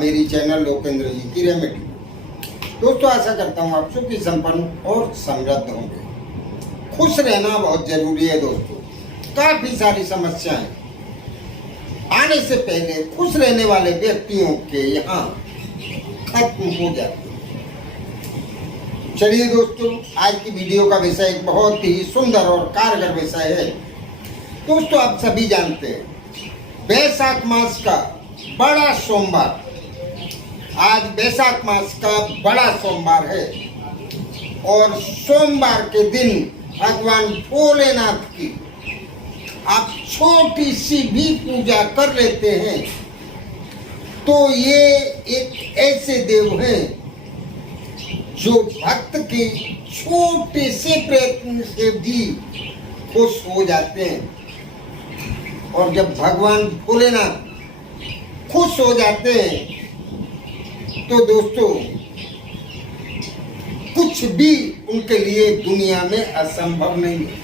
मेरी चैनल लोकेंद्र जी की रेमेडी। दोस्तों, आशा करता हूँ आप सुखी संपन्न और समृद्ध होंगे। खुश रहना बहुत जरूरी है दोस्तों। काफी सारी समस्याएं आने से पहले खुश रहने वाले व्यक्तियों के यहाँ खत्म हो जाती है। चलिए दोस्तों, आज की वीडियो का विषय एक बहुत ही सुंदर और कारगर विषय है। दोस्तों, आप सभी जानते हैं वैशाख मास का बड़ा सोमवार, आज वैशाख मास का बड़ा सोमवार है और सोमवार के दिन भगवान भोलेनाथ की आप छोटी सी भी पूजा कर लेते हैं तो ये एक ऐसे देव हैं जो भक्त के छोटे से प्रयत्न से भी खुश हो जाते हैं। और जब भगवान भोलेनाथ खुश हो जाते हैं तो दोस्तों कुछ भी उनके लिए दुनिया में असंभव नहीं है।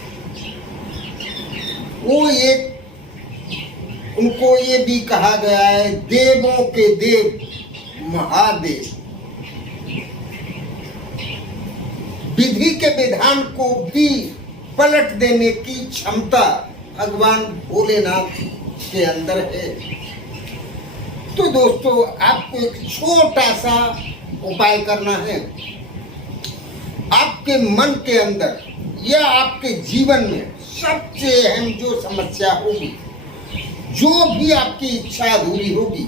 उनको ये भी कहा गया है देवों के देव महादेव। विधि के विधान को भी पलट देने की क्षमता भगवान भोलेनाथ के अंदर है। तो दोस्तों, आपको एक छोटा सा उपाय करना है। आपके मन के अंदर या आपके जीवन में सबसे अहम जो समस्या होगी, जो भी आपकी इच्छा अधूरी होगी,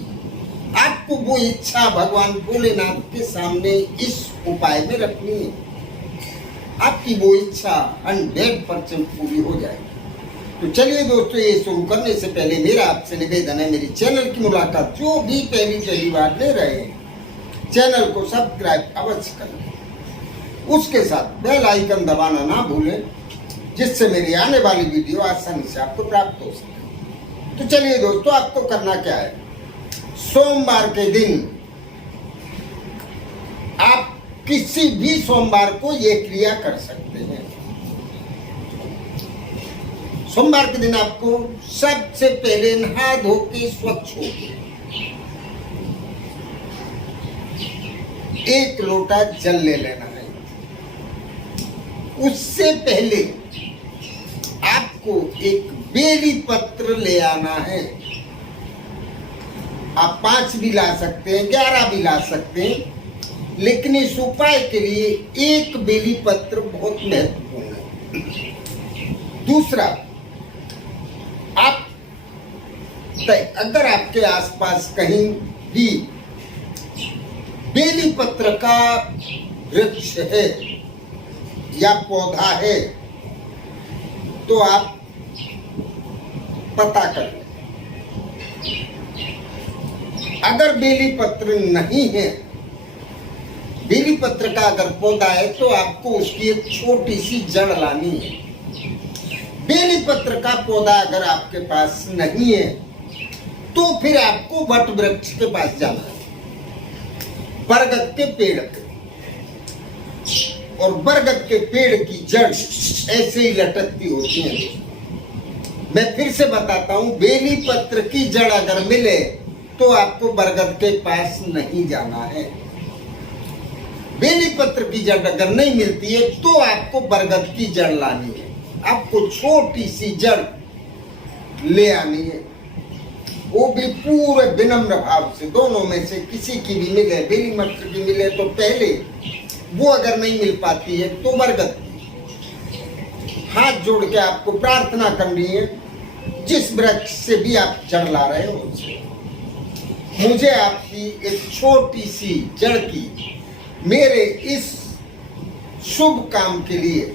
आपको वो इच्छा भगवान भोलेनाथ के सामने इस उपाय में रखनी है। आपकी वो इच्छा 100% पूरी हो जाएगी। तो चलिए दोस्तों, ये शुरू करने से पहले मेरा आपसे निवेदन है, मेरी चैनल की मुलाकात जो भी पहली बार ले रहे हैं चैनल को सब्सक्राइब अवश्य करें। उसके साथ बेल आइकन दबाना ना भूलें, जिससे मेरी आने वाली वीडियो आसानी से आपको प्राप्त हो सके। तो चलिए दोस्तों, आपको करना क्या है, सोमवार के दिन आप किसी भी सोमवार को ये क्रिया कर सकते हैं। सोमवार के दिन आपको सबसे पहले नहा धो के स्वच्छ हो एक लोटा जल ले लेना है। उससे पहले आपको एक बेली पत्र ले आना है। आप 5 भी ला सकते हैं, 11 भी ला सकते हैं, लेकिन इस उपाय के लिए एक बेली पत्र बहुत महत्वपूर्ण है। दूसरा, आप अगर आपके आसपास कहीं भी बेली पत्र का वृक्ष है या पौधा है तो आप पता कर लें। अगर बेली पत्र नहीं है, बेली पत्र का अगर पौधा है तो आपको उसकी एक छोटी सी जड़ लानी है। बेली पत्र का पौधा अगर आपके पास नहीं है तो फिर आपको वट वृक्ष के पास जाना है, बरगद के पेड़ पे। और बरगद के पेड़ की जड़ ऐसे ही लटकती होती है। मैं फिर से बताता हूं, बेली पत्र की जड़ अगर मिले तो आपको बरगद के पास नहीं जाना है। बेली पत्र की जड़ अगर नहीं मिलती है तो आपको बरगद की जड़ लानी है। आपको छोटी सी जड़ ले आनी है, वो भी पूरे विनम्र भाव से। दोनों में से किसी की भी मिले, बेली पत्र की मिले तो पहले, वो अगर नहीं मिल पाती है तो बरगद की। हाथ जोड़ के आपको प्रार्थना करनी है, जिस वृक्ष से भी आप जड़ ला रहे हो उससे, मुझे आपकी एक छोटी सी जड़ की मेरे इस शुभ काम के लिए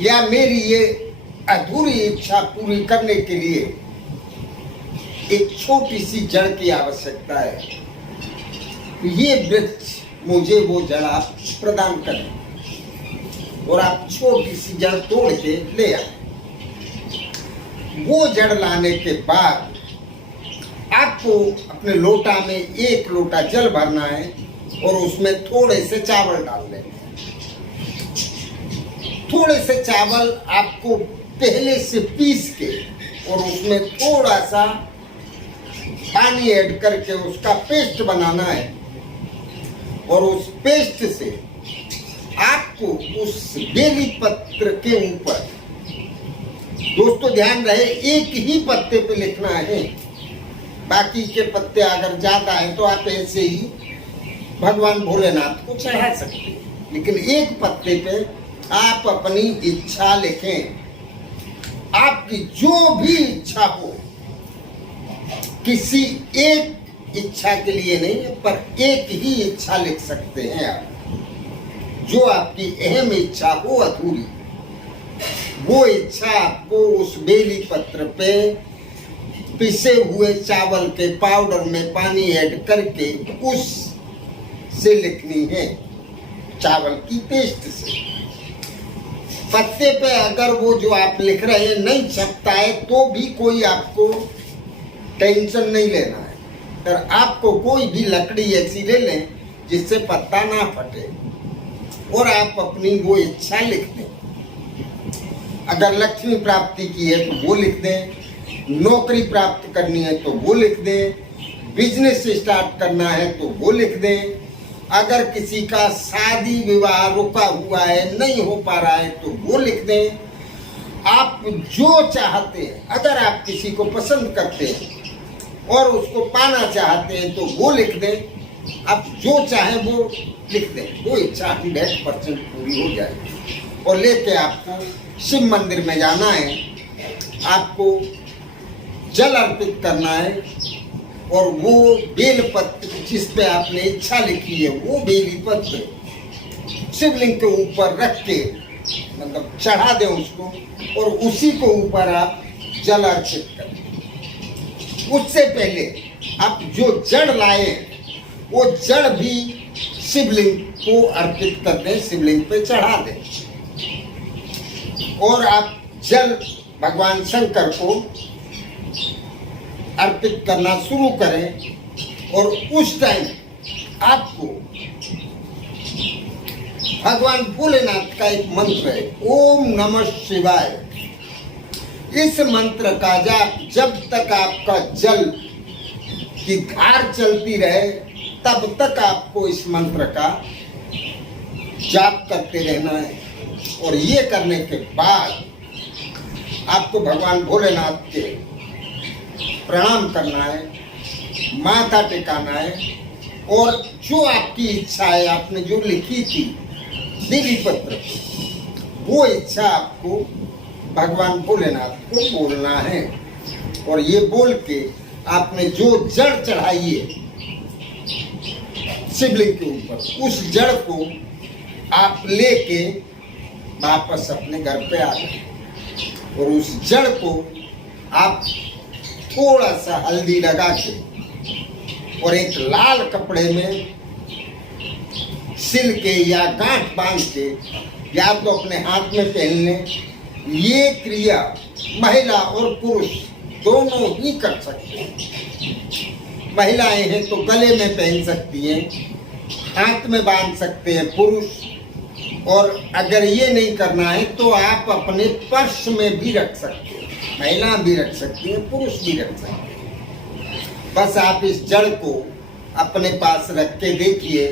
या मेरी ये अधूरी इच्छा पूरी करने के लिए एक छोटी सी जड़ की आवश्यकता है। ये वृक्ष मुझे वो जड़ आप प्रदान करें। और आप छोटी सी जड़ तोड़ के ले आए। वो जड़ लाने के बाद आपको अपने लोटा में 1 लोटा जल भरना है और उसमें थोड़े से चावल डाल लेने हैं। थोड़े से चावल आपको पहले से पीस के और उसमें थोड़ा सा पानी ऐड करके उसका पेस्ट बनाना है और उस पेस्ट से आपको उस बेली पत्र के ऊपर, दोस्तों ध्यान रहे, एक ही पत्ते पे लिखना है। बाकी के पत्ते अगर ज्यादा है तो आप ऐसे ही भगवान भोलेनाथ को चढ़ा सकते हैं, लेकिन एक पत्ते पे आप अपनी इच्छा लिखें। आपकी जो भी इच्छा हो, किसी एक इच्छा के लिए नहीं, पर एक ही इच्छा लिख सकते हैं आप। जो आपकी अहम इच्छा हो अधूरी, वो इच्छा आपको उस बेली पत्र पे पिसे हुए चावल के पाउडर में पानी ऐड करके उस से लिखनी है, चावल की पेस्ट से। पत्ते पे अगर वो जो आप लिख रहे हैं नहीं छपता है तो भी कोई आपको टेंशन नहीं लेना है, पर आपको कोई भी लकड़ी ऐसी ले लें जिससे पत्ता ना फटे और आप अपनी वो इच्छा लिख दें। अगर लक्ष्मी प्राप्ति की है तो वो लिख दें, नौकरी प्राप्त करनी है तो वो लिख दें, बिजनेस स्टार्ट करना है तो वो लिख दें, अगर किसी का शादी विवाह रुका हुआ है, नहीं हो पा रहा है तो वो लिख दें। आप जो चाहते हैं, अगर आप किसी को पसंद करते हैं और उसको पाना चाहते हैं तो वो लिख दें। आप जो चाहें वो लिख दें, वो इच्छा 100% पूरी हो जाएगी। और लेके आपको शिव मंदिर में जाना है, आपको जल अर्पित करना है और वो बेल पत्र जिस पे आपने इच्छा लिखी है वो बेली पत्र शिवलिंग के ऊपर रख के, मतलब चढ़ा दें उसको, और उसी को ऊपर आप जल अर्पित करें। उससे पहले आप जो जड़ लाए वो जड़ भी शिवलिंग को अर्पित कर दें, शिवलिंग पे चढ़ा दें और आप जल भगवान शंकर को अर्पित करना शुरू करें। और उस टाइम आपको भगवान भोलेनाथ का एक मंत्र है, ओम नमः शिवाय। इस मंत्र का जाप जब तक आपका जल की धार चलती रहे तब तक आपको इस मंत्र का जाप करते रहना है। और ये करने के बाद आपको भगवान भोलेनाथ के प्रणाम करना है, माथा टिकाना है और जो आपकी इच्छा है, आपने जो लिखी थी बेली पत्र, वो इच्छा आपको भगवान भोलेनाथ को बोलना है। और ये बोल के आपने जो जड़ चढ़ाई है शिवलिंग के ऊपर, उस जड़ को आप लेके वापस अपने घर पे आ गए और उस जड़ को आप थोड़ा सा हल्दी लगा के और एक लाल कपड़े में सिल के या गांठ बांध के या तो अपने हाथ में पहन लें। ये क्रिया महिला और पुरुष दोनों ही कर सकते हैं। महिलाएं हैं तो गले में पहन सकती हैं, हाथ में बांध सकते हैं पुरुष, और अगर ये नहीं करना है तो आप अपने पर्स में भी रख सकते हैं। महिला भी रख सकती है, पुरुष भी रख सकते हैं। बस आप इस जड़ को अपने पास रख के देखिए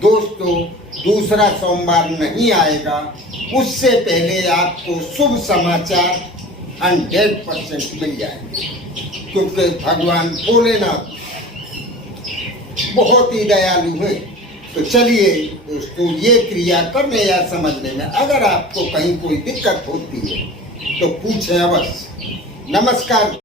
दोस्तों, दूसरा सोमवार नहीं आएगा उससे पहले आपको शुभ समाचार 100% मिल जाएंगे, क्योंकि भगवान भोलेनाथ बहुत ही दयालु है। तो चलिए दोस्तों, ये क्रिया करने या समझने में अगर आपको कहीं कोई दिक्कत होती है तो पूछें अवश्य। नमस्कार।